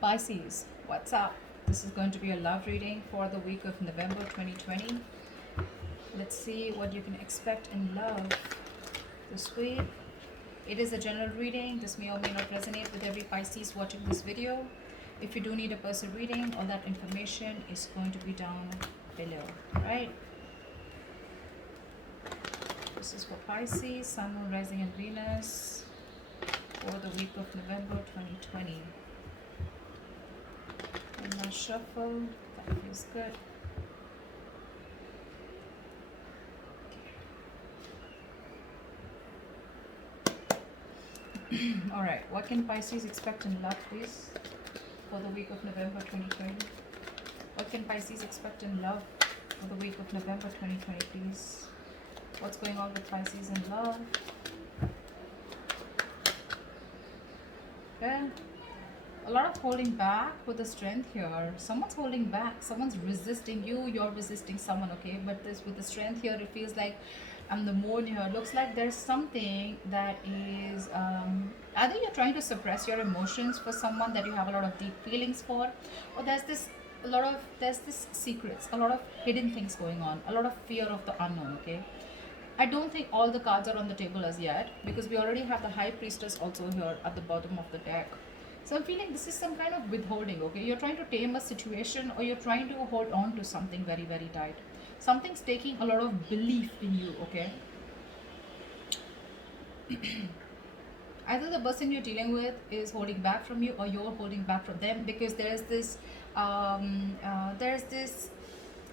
Pisces, what's up? This is going to be a love reading for the week of November 2020. Let's see what you can expect in love this week. It is a general reading. This may or may not resonate with every Pisces watching this video. If you do need a personal reading, all that information is going to be down below, right? This is for Pisces, Sun, Moon, Rising, and Venus for the week of November 2020. And now shuffle. That feels good. All right, what can Pisces expect in love, please, for the week of November 2020? What can Pisces expect in love for the week of November 2020, please? What's going on with Pisces in love? Okay. A lot of holding back with the strength here. Someone's holding back. Someone's resisting you. You're resisting someone, okay? But this with the strength here, it feels like, and the moon here, looks like there's something that is either you're trying to suppress your emotions for someone that you have a lot of deep feelings for, or there's this secrets, a lot of hidden things going on, a lot of fear of the unknown, okay? I don't think all the cards are on the table as yet, because we already have the High Priestess also here at the bottom of the deck. So I'm feeling this is some kind of withholding, okay? You're trying to tame a situation, or you're trying to hold on to something very, very tight. Something's taking a lot of belief in you, okay? Either the person you're dealing with is holding back from you, or you're holding back from them, because there's this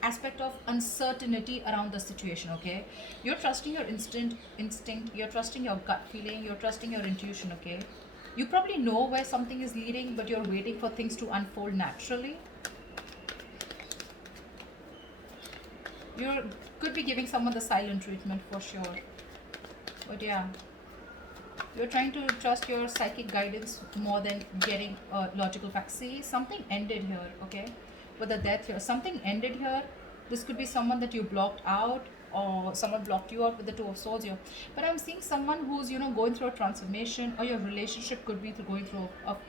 aspect of uncertainty around the situation, okay? You're trusting your instinct, you're trusting your gut feeling, you're trusting your intuition, okay? You probably know where something is leading, but you're waiting for things to unfold naturally. You could be giving someone the silent treatment for sure. But yeah, you're trying to trust your psychic guidance more than getting logical facts. See, something ended here, okay? With the death here, something ended here. This could be someone that you blocked out, or someone blocked you out with the Two of Swords here. But I'm seeing someone who's, going through a transformation, or your relationship could be going through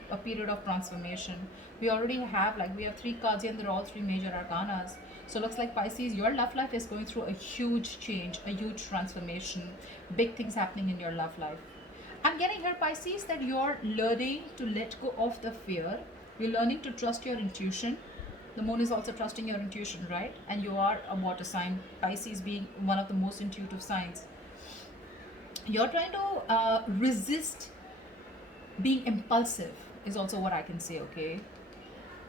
a period of transformation. We already have, we have three cards here, and they're all three major arcanas. So looks like Pisces, your love life is going through a huge change, a huge transformation, big things happening in your love life. I'm getting here, Pisces, that you're learning to let go of the fear. You're learning to trust your intuition. The moon is also trusting your intuition, right? And you are a water sign, Pisces being one of the most intuitive signs. You're trying to resist being impulsive, is also what I can say, okay?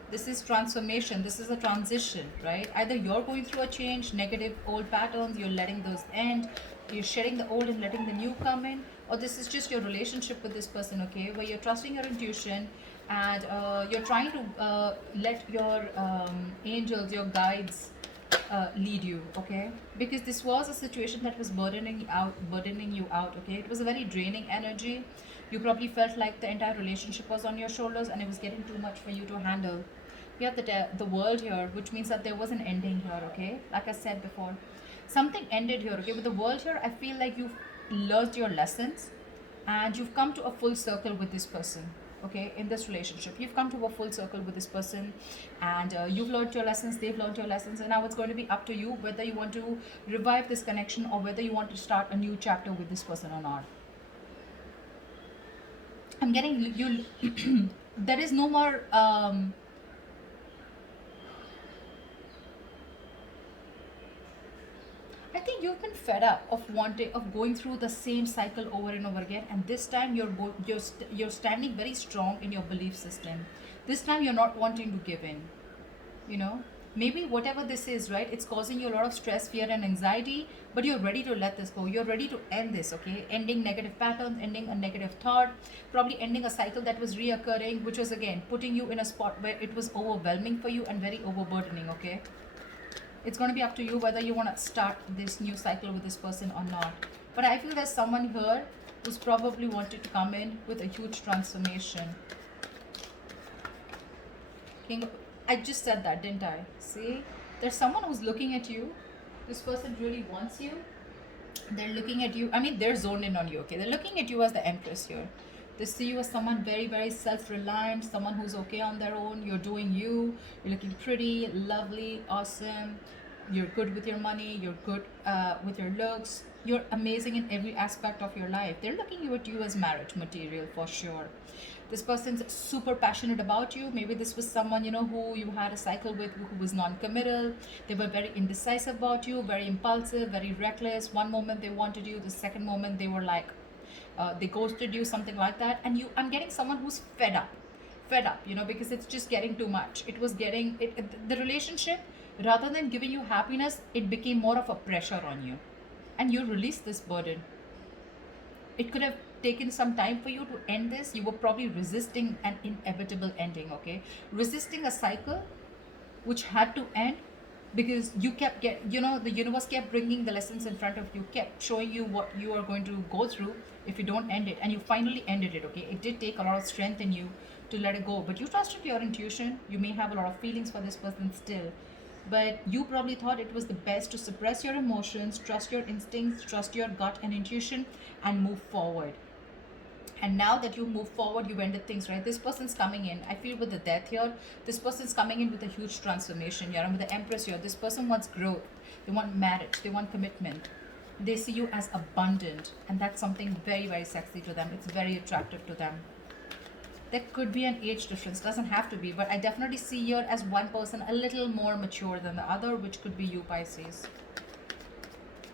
This is transformation. This is a transition, right? Either you're going through a change, negative old patterns, you're letting those end, you're shedding the old and letting the new come in, or this is just your relationship with this person, okay, where you're trusting your intuition, and you're trying to let your angels, your guides, lead you, okay? Because this was a situation that was burdening you out, okay? It was a very draining energy. You probably felt like the entire relationship was on your shoulders, and it was getting too much for you to handle. We have the world here, which means that there was an ending here, okay? Like I said before, something ended here, okay? With the world here, I feel like you've learned your lessons, and you've come to a full circle with this person, okay? In this relationship, you've come to a full circle with this person, and you've learned your lessons, they've learned your lessons, and now it's going to be up to you whether you want to revive this connection, or whether you want to start a new chapter with this person or not. I'm getting you. There is no more I think you've been fed up of going through the same cycle over and over again, and this time you're standing very strong in your belief system. This time you're not wanting to give in. Maybe whatever this is, right? It's causing you a lot of stress, fear, and anxiety, but you're ready to let this go. You're ready to end this, okay? Ending negative patterns, ending a negative thought, probably ending a cycle that was reoccurring, which was again putting you in a spot where it was overwhelming for you and very overburdening, okay? It's going to be up to you whether you want to start this new cycle with this person or not. But I feel there's someone here who's probably wanted to come in with a huge transformation. I just said that, didn't I? See, there's someone who's looking at you. This person really wants you. They're looking at you. I mean, they're zoned in on you, okay? They're looking at you as the Empress here. They see you as someone very, very self-reliant, someone who's okay on their own. You're doing you. You're looking pretty, lovely, awesome. You're good with your money. You're good with your looks. You're amazing in every aspect of your life. They're looking at you as marriage material for sure. This person's super passionate about you. Maybe this was someone, you know, who you had a cycle with, who was non-committal. They were very indecisive about you, very impulsive, very reckless. One moment they wanted you, the second moment they were like, they ghosted you, something like that. And I'm getting someone who's fed up, you know, because it's just getting too much. It was getting the relationship, rather than giving you happiness, it became more of a pressure on you, and you released this burden. It could have taken some time for you to end this. You were probably resisting an inevitable ending, okay? Resisting a cycle which had to end, because you kept the universe kept bringing the lessons in front of you, kept showing you what you are going to go through if you don't end it, and you finally ended it, okay? It did take a lot of strength in you to let it go, but you trusted your intuition. You may have a lot of feelings for this person still, but you probably thought it was the best to suppress your emotions, trust your instincts, trust your gut and intuition, and move forward. And now that you move forward, you've ended things, right? This person's coming in, I feel, with the death here. This person's coming in with a huge transformation here. And with the Empress here, this person wants growth. They want marriage. They want commitment. They see you as abundant. And that's something very, very sexy to them. It's very attractive to them. There could be an age difference. Doesn't have to be. But I definitely see here as one person a little more mature than the other, which could be you, Pisces.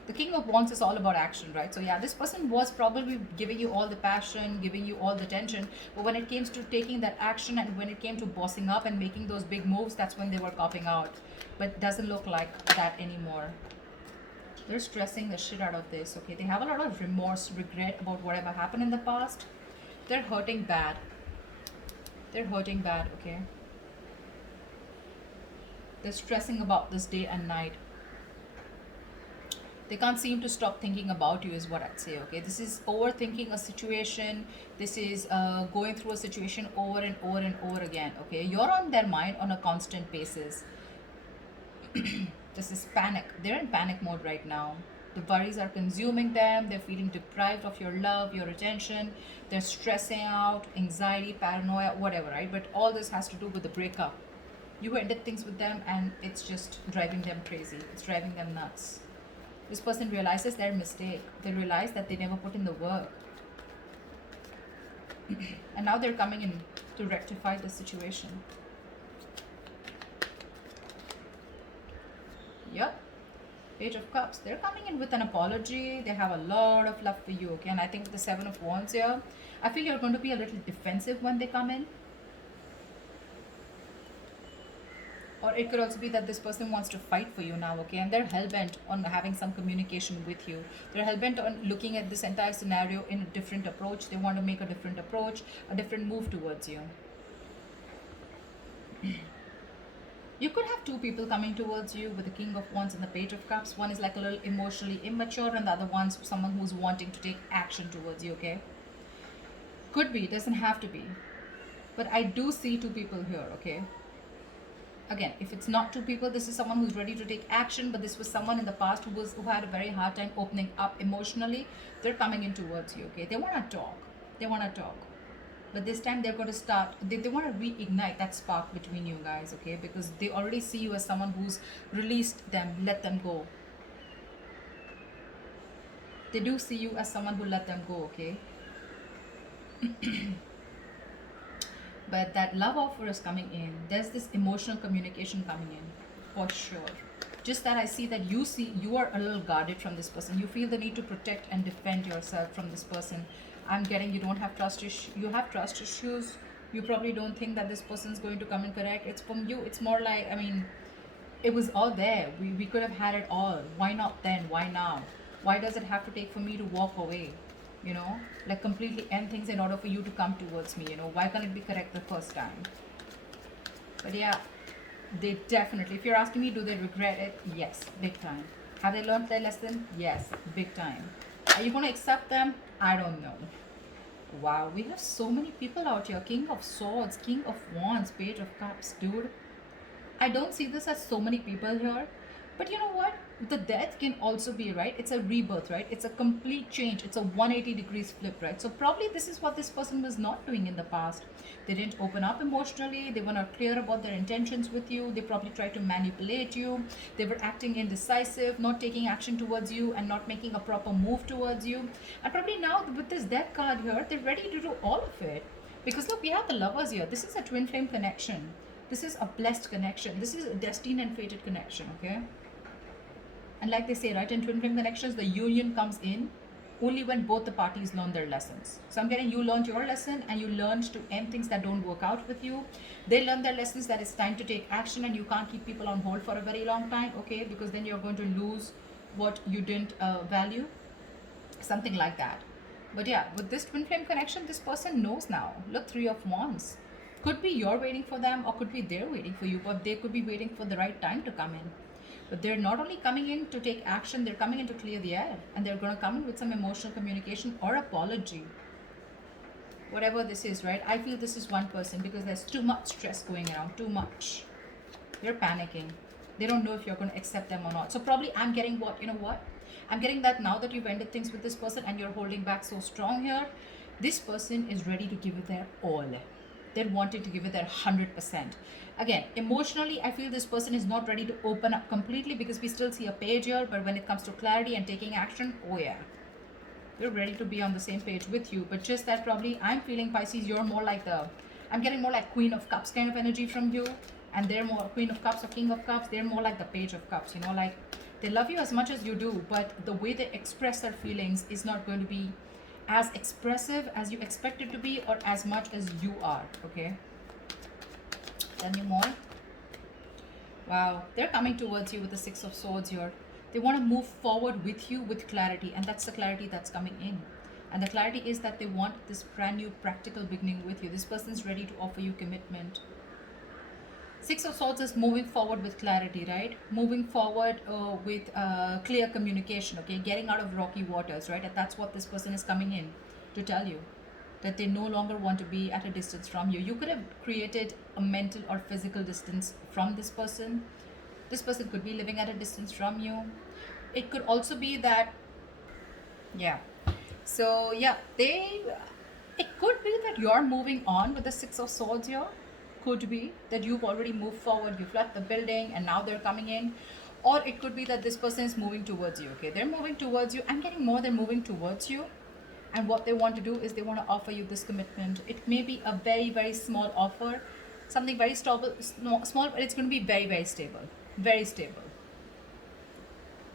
The King of Wands is all about action, right? So yeah, this person was probably giving you all the passion, giving you all the tension, but when it came to taking that action, and when it came to bossing up and making those big moves, that's when they were copping out. But doesn't look like that anymore. They're stressing the shit out of this, okay? They have a lot of remorse, regret about whatever happened in the past. They're hurting bad. They're hurting bad, okay? They're stressing about this day and night. They can't seem to stop thinking about you, is what I'd say, okay? This is overthinking a situation. This is going through a situation over and over and over again, okay? You're on their mind on a constant basis. This is panic. They're in panic mode right now. The worries are consuming them. They're feeling deprived of your love, your attention. They're stressing out, anxiety, paranoia, whatever, right? But all this has to do with the breakup. You ended things with them, and it's just driving them crazy. It's driving them nuts. This person realizes their mistake. They realize that they never put in the work. And now they're coming in to rectify the situation. Yep. Page of Cups. They're coming in with an apology. They have a lot of love for you, okay? And I think with the Seven of Wands here, I feel you're going to be a little defensive when they come in. Or it could also be that this person wants to fight for you now, okay? And they're hell-bent on having some communication with you. They're hell-bent on looking at this entire scenario in a different approach. They want to make a different approach, a different move towards you. You could have two people coming towards you with the King of Wands and the Page of Cups. One is like a little emotionally immature, and the other one's someone who's wanting to take action towards you, okay? Could be, doesn't have to be. But I do see two people here, okay? Again, if it's not two people, this is someone who's ready to take action, but this was someone in the past who had a very hard time opening up emotionally. They're coming in towards you, okay? They want to talk. They want to talk. But this time they're going to start, they want to reignite that spark between you guys, okay? Because they already see you as someone who's released them, let them go. They do see you as someone who let them go, okay? But that love offer is coming in. There's this emotional communication coming in, for sure. Just that I see that you are a little guarded from this person. You feel the need to protect and defend yourself from this person. I'm getting you don't have trust issues. You have trust issues. You probably don't think that this person's going to come and correct. It's from you. It's more like, I mean, it was all there. We could have had it all. Why not then? Why now? Why does it have to take for me to walk away? You know, like completely end things in order for you to come towards me, you know? Why can't it be correct the first time? But yeah, they definitely, if you're asking me, do they regret it? Yes, big time. Have they learned their lesson? Yes, big time. Are you going to accept them? I don't know. Wow, we have so many people out here. King of Swords, King of Wands, Page of Cups, dude. I don't see this as so many people here, But you know what? The death can also be, right? It's a rebirth, right? It's a complete change. It's a 180 degrees flip, right? So probably this is what this person was not doing in the past. They didn't open up emotionally. They were not clear about their intentions with you. They probably tried to manipulate you. They were acting indecisive, not taking action towards you, and not making a proper move towards you. And probably now with this death card here, they're ready to do all of it. Because look, we have the lovers here. This is a twin flame connection. This is a blessed connection. This is a destined and fated connection, okay? And like they say, right, in twin flame connections, the union comes in only when both the parties learn their lessons. So I'm getting you learned your lesson and you learned to end things that don't work out with you. They learn their lessons that it's time to take action and you can't keep people on hold for a very long time, okay? Because then you're going to lose what you didn't value. Something like that. But yeah, with this twin flame connection, this person knows now. Look, Three of Wands. Could be you're waiting for them or could be they're waiting for you, but they could be waiting for the right time to come in. But they're not only coming in to take action, they're coming in to clear the air. And they're going to come in with some emotional communication or apology. Whatever this is, right? I feel this is one person because there's too much stress going around, too much. They're panicking. They don't know if you're going to accept them or not. So probably I'm getting what? You know what? I'm getting that now that you've ended things with this person and you're holding back so strong here, this person is ready to give it their all. They're wanting to give it their 100%. Again, emotionally, I feel this person is not ready to open up completely because we still see a page here, but when it comes to clarity and taking action, oh yeah. They're ready to be on the same page with you, but just that probably I'm feeling Pisces, you're more like I'm getting more like Queen of Cups kind of energy from you, and they're more Queen of Cups or King of Cups, they're more like the Page of Cups, you know, like they love you as much as you do, but the way they express their feelings is not going to be as expressive as you expect it to be or as much as you are, okay? Tell me more. Wow, they're coming towards you with the Six of Swords here. They want to move forward with you with clarity, and that's the clarity that's coming in. And the clarity is that they want this brand new practical beginning with you. This person's ready to offer you commitment. Six of Swords is moving forward with clarity, right? Moving forward with clear communication, okay? Getting out of rocky waters, right? And that's what this person is coming in to tell you. That they no longer want to be at a distance from you. You could have created a mental or physical distance from this person. This person could be living at a distance from you. It could also be that, yeah. So, yeah, it could be that you're moving on with the Six of Swords here. Could be that you've already moved forward, you've left the building and now they're coming in. Or it could be that this person is moving towards you, okay? They're moving towards you. I'm getting more than moving towards you. And what they want to do is they want to offer you this commitment. It may be a very, very small offer, something very small, but it's going to be very, very stable. Very stable.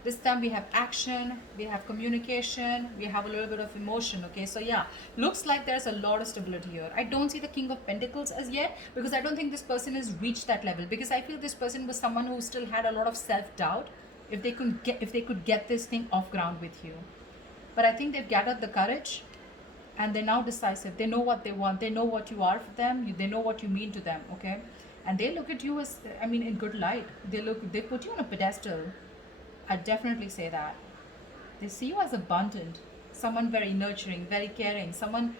This time we have action, we have communication, we have a little bit of emotion, okay? So yeah, looks like there's a lot of stability here. I don't see the King of Pentacles as yet because I don't think this person has reached that level, because I feel this person was someone who still had a lot of self-doubt if they could get this thing off ground with you. But I think they've gathered the courage and they're now decisive. They know what they want. They know what you are for them. They know what you mean to them, okay? And they look at you as, I mean, in good light. They put you on a pedestal. I definitely say that. They see you as abundant, someone very nurturing, very caring, someone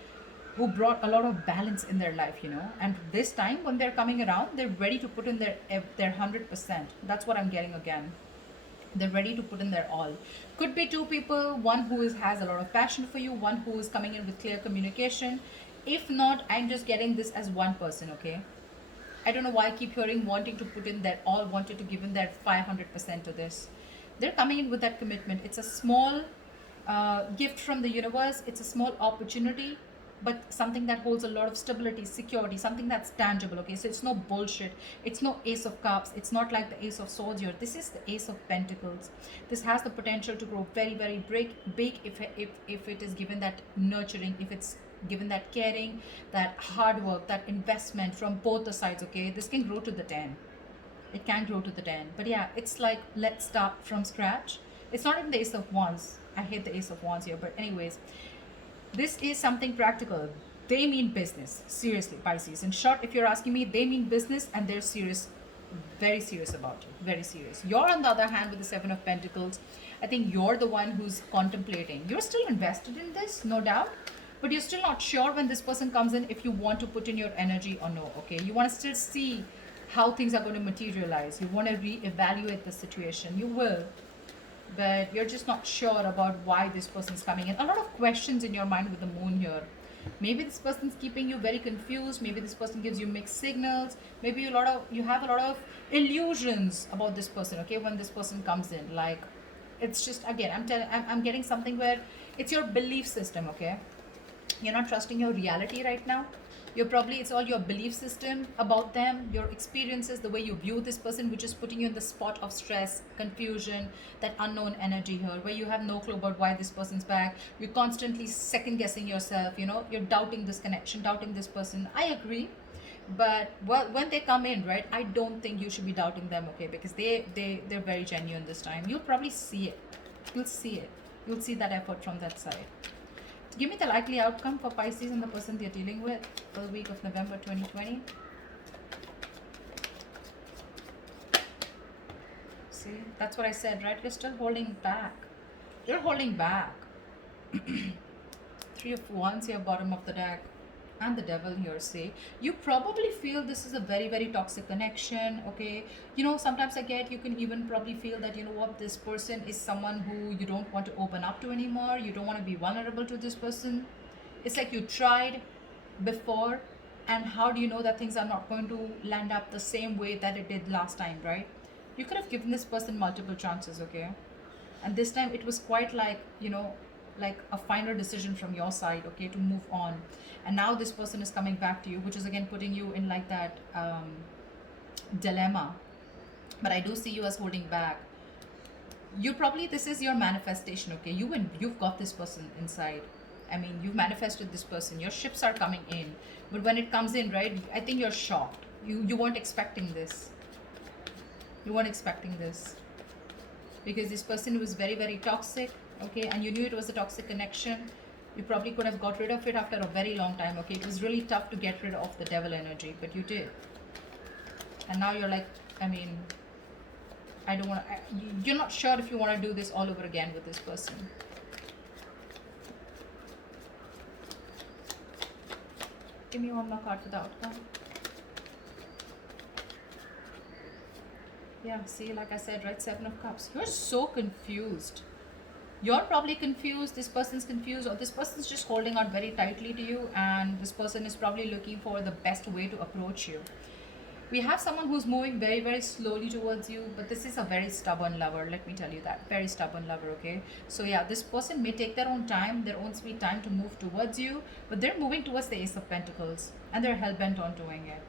who brought a lot of balance in their life, you know. And this time when they're coming around, they're ready to put in their 100%. That's what I'm getting again. They're ready to put in their all. Could be two people, one who has a lot of passion for you, one who is coming in with clear communication. If not, I'm just getting this as one person, okay? I don't know why I keep hearing wanting to put in their all, wanted to give in their 500% to this. They're coming in with that commitment. It's a small gift from the universe. It's a small opportunity, but something that holds a lot of stability, security, something that's tangible, okay? So it's no bullshit. It's no Ace of Cups. It's not like the Ace of Swords here. This is the Ace of Pentacles. This has the potential to grow very, very big if it is given that nurturing, if it's given that caring, that hard work, that investment from both the sides, okay? This can grow to the 10. It can grow to the 10. But yeah, it's like, let's start from scratch. It's not even the Ace of Wands. I hate the Ace of Wands here. But anyways, this is something practical. They mean business. Seriously, Pisces. In short, if you're asking me, they mean business and they're serious, very serious about you. Very serious. You're on the other hand with the Seven of Pentacles. I think you're the one who's contemplating. You're still invested in this, no doubt. But you're still not sure when this person comes in if you want to put in your energy or no, okay? You want to still see how things are going to materialize. You want to re-evaluate the situation. You will, but you're just not sure about why this person's coming in. A lot of questions in your mind with the moon here. Maybe this person's keeping you very confused. Maybe this person gives you mixed signals. Maybe you have a lot of illusions about this person. Okay, when this person comes in, like, it's just, again, I'm getting something where it's your belief system. Okay, you're not trusting your reality right now. You're probably, it's all your belief system about them, your experiences, the way you view this person, which is putting you in the spot of stress, confusion, that unknown energy here, where you have no clue about why this person's back. You're constantly second guessing yourself, you know, you're doubting this connection, doubting this person. I agree, but when they come in, right, I don't think you should be doubting them. Okay, because they're very genuine this time. You'll probably see it. You'll see it. You'll see that effort from that side. Give me the likely outcome for Pisces and the person they're dealing with for the week of November 2020. See, that's what I said, right? You're still holding back. You're holding back. Three of Wands here, bottom of the deck. And the devil here, say. You probably feel this is a very, very toxic connection, okay? You know, sometimes you can even probably feel that, you know what, this person is someone who you don't want to open up to anymore. You don't want to be vulnerable to this person. It's like you tried before, and how do you know that things are not going to land up the same way that it did last time, right? You could have given this person multiple chances, okay? And this time it was quite like, you know, like a final decision from your side, okay, to move on. And now this person is coming back to you, which is again putting you in like that dilemma. But I do see you as holding back. You probably, this is your manifestation, okay? You've got this person inside. I mean, you've manifested this person. Your ships are coming in, but when it comes in, right, I think you're shocked. You weren't expecting this. You weren't expecting this, because this person was very, very toxic, okay, and you knew it was a toxic connection. You probably could have got rid of it after a very long time, okay? It was really tough to get rid of the devil energy, but you did. And now you're like, I mean, I don't want to, you're not sure if you want to do this all over again with this person. Give me one more card for the outcome. Yeah, see, like I said, right, Seven of Cups. You're so confused. You're probably confused, this person's confused, or this person's just holding on very tightly to you, and this person is probably looking for the best way to approach you. We have someone who's moving very, very slowly towards you, but this is a very stubborn lover, let me tell you that. Very stubborn lover, okay? So yeah, this person may take their own time, their own sweet time to move towards you, but they're moving towards the Ace of Pentacles, and they're hell-bent on doing it.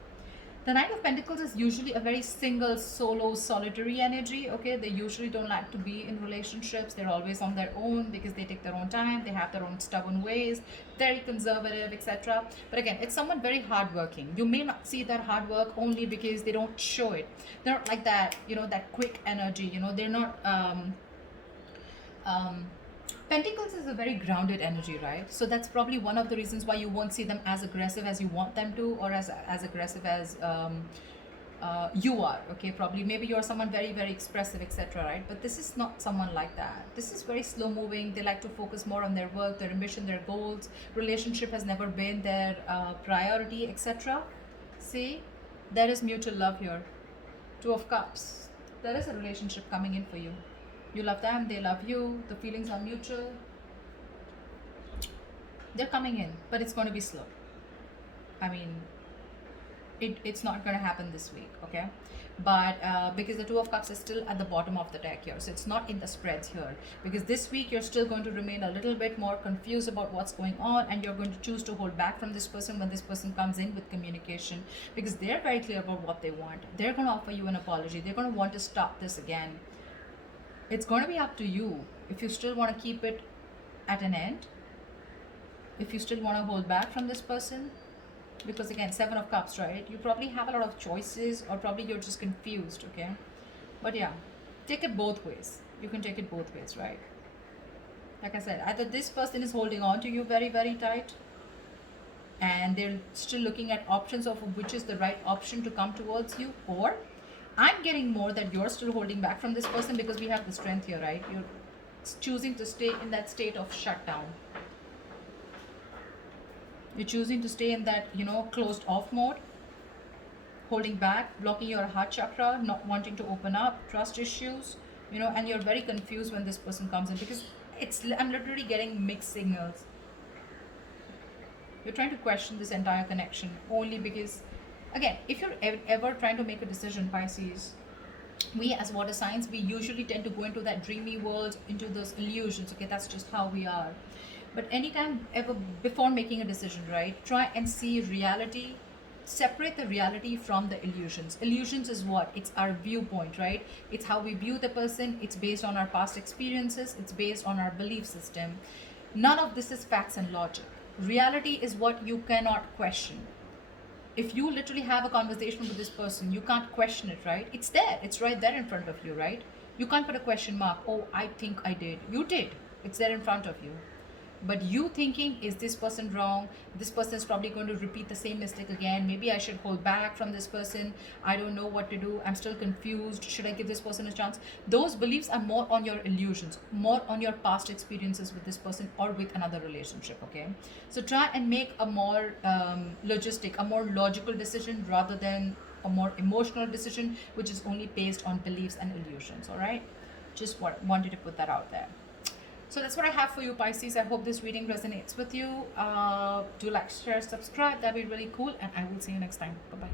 The Knight of Pentacles is usually a very single, solo, solitary energy, okay? They usually don't like to be in relationships. They're always on their own because they take their own time. They have their own stubborn ways, very conservative, etc. But again, it's someone very hardworking. You may not see that hard work only because they don't show it. They're not like that, you know, that quick energy, you know, they're not... Pentacles is a very grounded energy, right? So that's probably one of the reasons why you won't see them as aggressive as you want them to, or as aggressive as you are, okay? Probably, maybe you're someone very, very expressive, etc., right? But this is not someone like that. This is very slow moving. They like to focus more on their work, their ambition, their goals. Relationship has never been their priority, etc. See, there is mutual love here. Two of Cups. There is a relationship coming in for you. You love them, they love you, the feelings are mutual. They're coming in, but it's going to be slow. I mean, it's not going to happen this week, okay? But because the Two of Cups is still at the bottom of the deck here, so it's not in the spreads here. Because this week you're still going to remain a little bit more confused about what's going on, and you're going to choose to hold back from this person when this person comes in with communication, because they're very clear about what they want. They're going to offer you an apology. They're going to want to stop this again. It's going to be up to you if you still want to keep it at an end, if you still want to hold back from this person. Because again, Seven of Cups, right? You probably have a lot of choices, or probably you're just confused, okay? But yeah, take it both ways. You can take it both ways, right? Like I said, either this person is holding on to you very, very tight, and they're still looking at options of which is the right option to come towards you, or I'm getting more that you're still holding back from this person because we have the Strength here, right? You're choosing to stay in that state of shutdown. You're choosing to stay in that, you know, closed off mode, holding back, blocking your heart chakra, not wanting to open up, trust issues, and you're very confused when this person comes in, because I'm literally getting mixed signals. You're trying to question this entire connection only because, again, if you're ever trying to make a decision, Pisces, we as water signs, we usually tend to go into that dreamy world, into those illusions. Okay, that's just how we are. But anytime ever before making a decision, right, try and see reality. Separate the reality from the illusions. Illusions is what? It's our viewpoint, right? It's how we view the person. It's based on our past experiences. It's based on our belief system. None of this is facts and logic. Reality is what you cannot question. If you literally have a conversation with this person, you can't question it, right? It's there. It's right there in front of you, right? You can't put a question mark. Oh, I think I did. You did. It's there in front of you. But you thinking, is this person wrong? This person is probably going to repeat the same mistake again. Maybe I should hold back from this person. I don't know what to do. I'm still confused. Should I give this person a chance? Those beliefs are more on your illusions, more on your past experiences with this person or with another relationship, okay? So try and make a more logistic, a more logical decision rather than a more emotional decision, which is only based on beliefs and illusions, all right? Just wanted to put that out there. So that's what I have for you, Pisces. I hope this reading resonates with you. Do like, share, subscribe. That'd be really cool. And I will see you next time. Bye-bye.